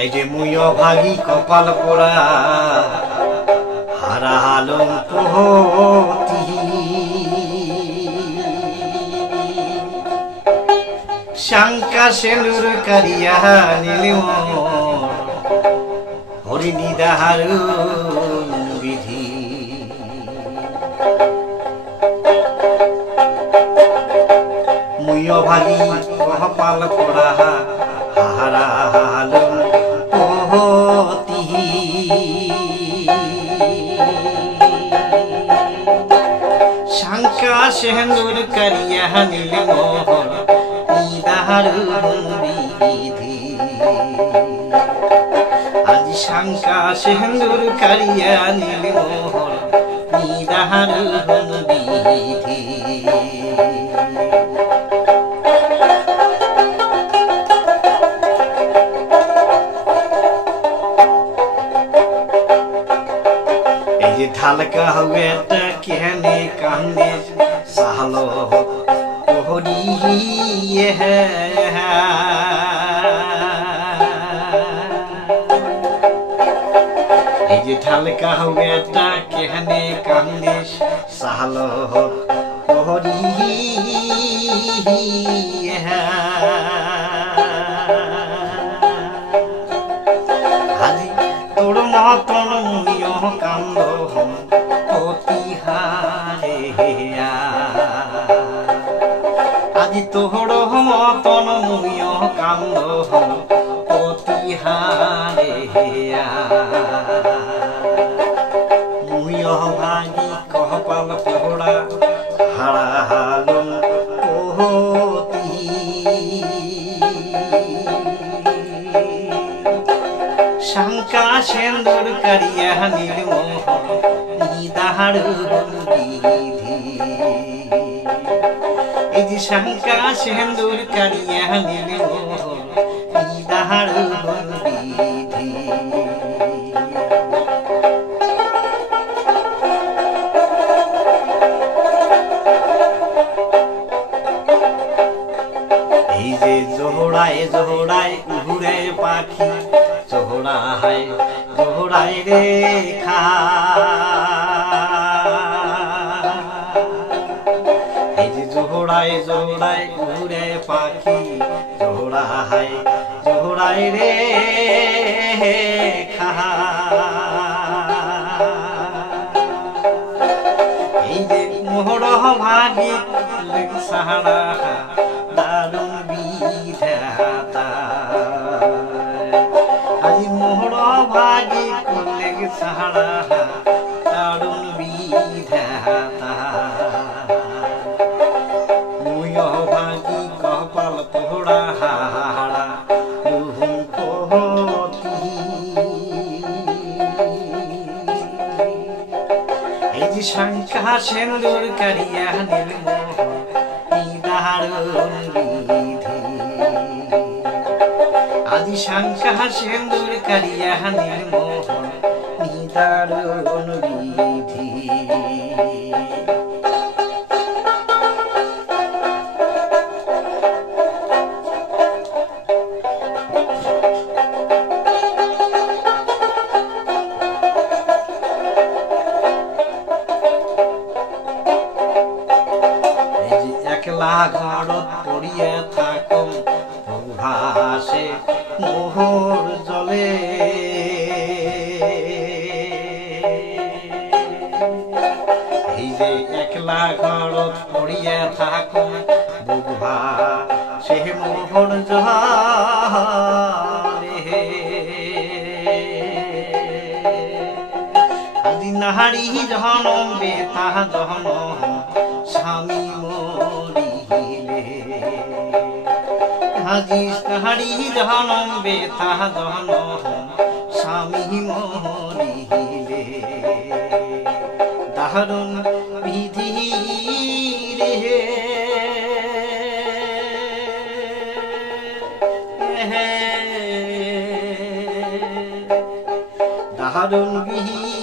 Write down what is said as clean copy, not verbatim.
এই যে মুইও ভাগি কপাল পোড়া হারালো পোহতি শঙ্কা সেন্দুর করিয়া নীলিম হরিণী দারুণ বিধি মুইও ভাগি কপাল পোড়া হারালো পোহতি শঙ্কা সেন্দুর করিয়া নীলিম বিধি আজ শঙ্কা সেন্দুর করিয়া নীলিম নিদারুণ বিধি এই যে ঢালকা হবে কেহনে কান্দে সাহলো পোহরি এই যে ঢালকা হবে কেহনে কান্দে সাহলো পোহরি তোর মতন মুইও কান্দ প্রতিহারে আজি তোর মতন মুইও কান্দ প্রতিহারে মুইও ভাগি কপাল পোড়া হারালো পোহতি শঙ্কা সেন্দুর করিয়া নীলিম নিদারুণ বিধি এই যে শঙ্কা সেন্দুর করিয়া নীলিম নিদারুণ বিধি এই যে জোড়ায় জোড়ায় ঘুরে পাখি জোড়ায় জোড়ায় রেখা এই যে জোড়ায় জোড়ায় ঘুরে পাখি জোড়ায় জোড়ায় রেখা এই যে মোহর ভাগি সাহারা দারুণ বিধাতা আজি মোহর ভাগি করলে সাহারা দারুণ বিধাতা মুইও ভাগি কপাল পোড়া হারা রুহুম পোহতি এই যে শঙ্কা সেন্দুর করিয়া নীলিম নিদারুণ বিধি আজি শঙ্কা সেন্দুর করিয়া নীলিম নিদারুণ বিধি একলা ঘরত পড়িয়া থাকম ভাসে মোহর জলে এই যে একলা ঘরত পড়িয়া থাকম ভাসে মোহর জলে আজি নাহারি জহনম বেতা জহনম স্বামী মরিলে আজি নাহারি জহনম বেতা জহনম স্বামী মরিলে দারুণ বিধি রে দারুণ বিধি